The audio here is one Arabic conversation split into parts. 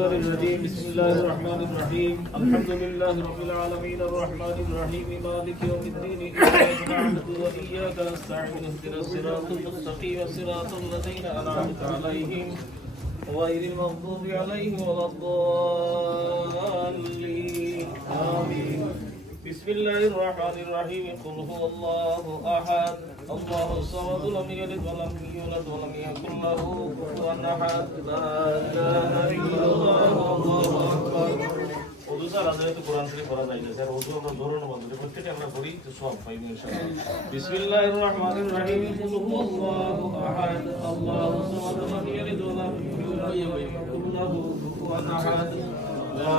الشيطان الرجيم بسم الله الرحمن الرحيم الحمد لله رب العالمين الرحمن الرحيم مالك يوم الدين إياك نعبد وإياك نستعين اهدنا الصراط المستقيم صراط الذين أنعمت عليهم غير المغضوب عليهم ولا الضالين آمين بسم الله الرحمن الرحيم قل هو الله أحد الله الصمد لم يلد ولم يولد ولم يكن له كفوا أحد لا إله إلا الله والله أكبر ওদু স্যার আজকে তো কোরআন শরীফ পড়া যায় না স্যার ওদু আমরা ধরুন বন্ধু প্রত্যেকটা আমরা পড়ি তো সব পাইবো ইনশাআল্লাহ বিসমিল্লাহির রহমানির রহিম কুল হুয়াল্লাহু আহাদ আল্লাহুস সামাদ লাম ইয়ালিদ ওয়া লাম ইউলাদ ওয়া লাম ইয়াকুল লাহু কুফুওয়ান আহাদ লা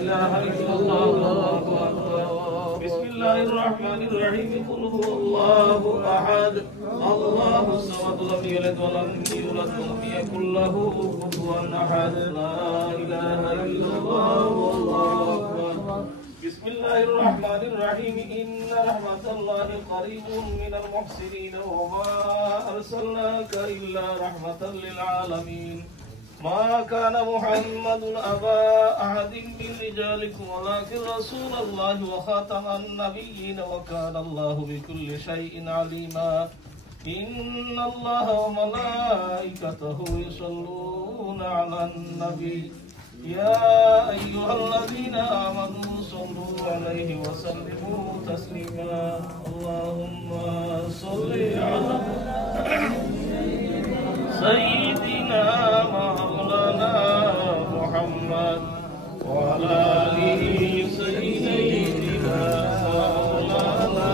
ইলাহা ইল্লাল্লাহ আল্লাহু আকবার বিসমিল্লাহির রহমানির রহিম কুল হুয়াল্লাহু আহাদ আল্লাহুস সামাদ লাম ইয়ালিদ ওয়া লাম ইউলাদ ওয়া লাম ইয়াকুল লাহু কুফুওয়ান আহাদ লা ইলাহা ইল্লাল্লাহ بسم الله الرحمن الرحيم إن رحمة الله قريب من المحسنين وما أرسلناك إلا رحمة للعالمين ما كان محمد أبا أحد من رجالكم ولكن رسول الله وخاتم النبيين وكان الله بكل شيء عليما إن الله وملائكته يصلون على النبي يا أيها الذين آمنوا صلوا عليه وسلموا تسليما اللهم صل على سيدنا مولانا محمد وعلى آله سيدنا مولانا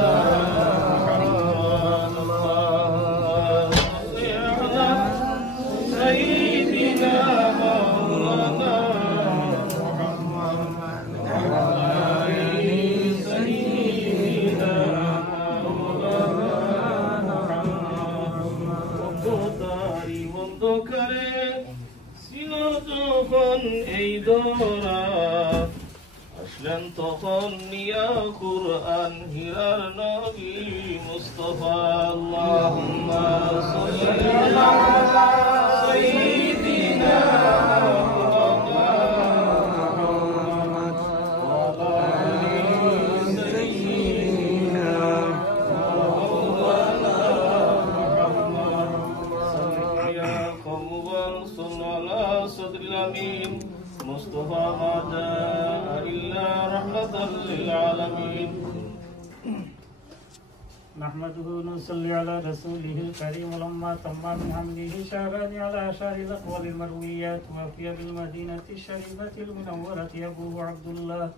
محمد اللهم صل على سيدنا مولانا এই দোরা আসলেন তখন নিয়া কুরআন হিরার নবী মুস্তাফা আল্লাহুম্মা সাল্লি আলা সাইয়্যিদিনা মুহাম্মদ ওয়া আলি সাইয়্যিদিনা মাওলানা মুহাম্মদ সাল্লিয়া কওমান সাল্লাল্লাহু সাদরিল আমিন مصطفى ما جاء إلا رحمة للعالمين نحمده ونصلي على رسوله الكريم لما تم من حمده شهران على شهر الأقوال المرويات وفي بالمدينة الشريفة المنورة أبوه عبد الله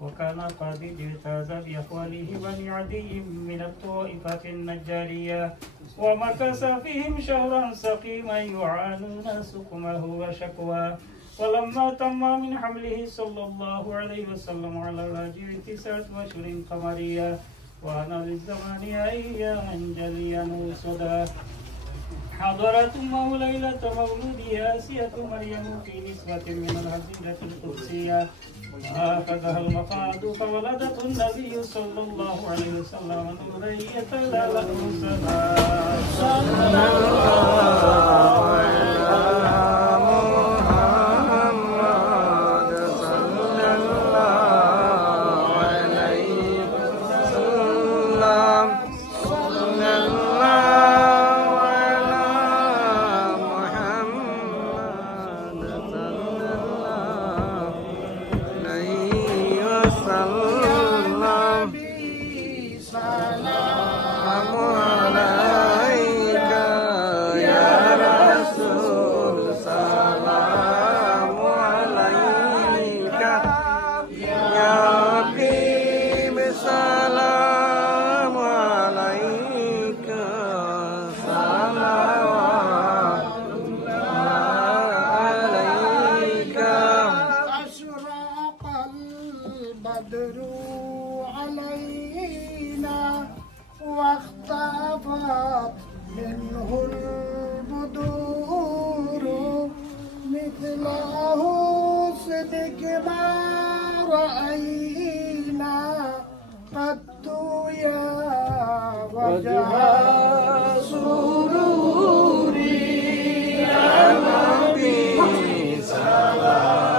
وكان قد اجتاز بأقواله بني عدي من الطائفة النجارية ومكث فيهم شهرا سقيما يعانون سقمه وشكواه ولما تم من حمله صلى الله عليه وسلم على الراجع 9 أشهر قمرية وأنا للزمان أياما جليا وصدا حضرت أمه ليلة مولده آسية مريم في نسبة من الهزيلة القدسية فأخذها المقعد فولدته النبي صلى الله عليه وسلم نورية لا له سلام صلى الله عليه وجه سروري يا نبي سلام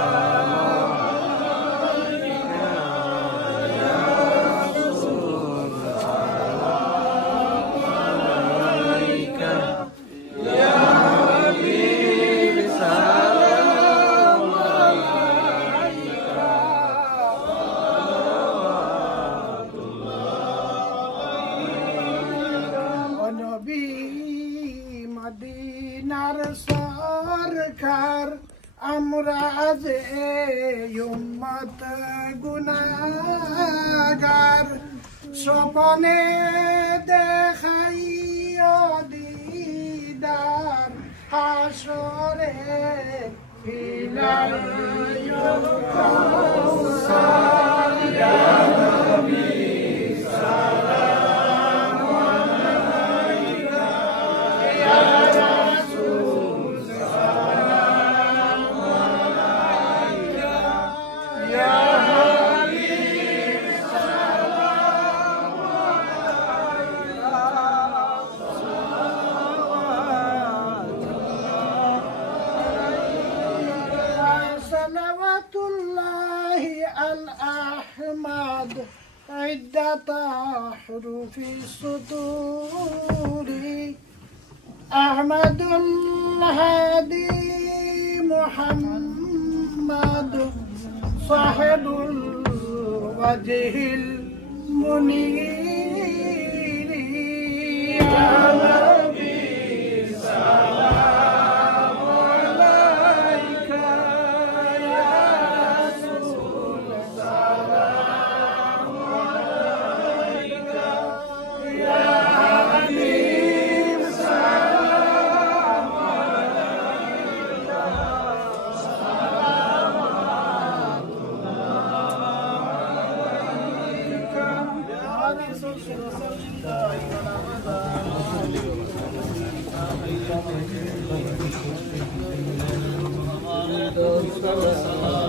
আমরা যে উম্মত গুনাহগার স্বপনে দেখাইও দিদার হাসরে ফিলাইও কাউসার ইয়া নবী সালাম আলাইকা ইয়া রাসূল সালাম আলাইকা ইয়া হাবিব সালাম আলাইকা সালাওয়াতুল্লাহি আল আহমাদ عدة حروف السطور أحمد الهادي محمد صاحب الوجه المنير يا نبي سلام عليك يا رسول سلام عليك يا حبيب سلام عليك صلوات عليك يا رسول الله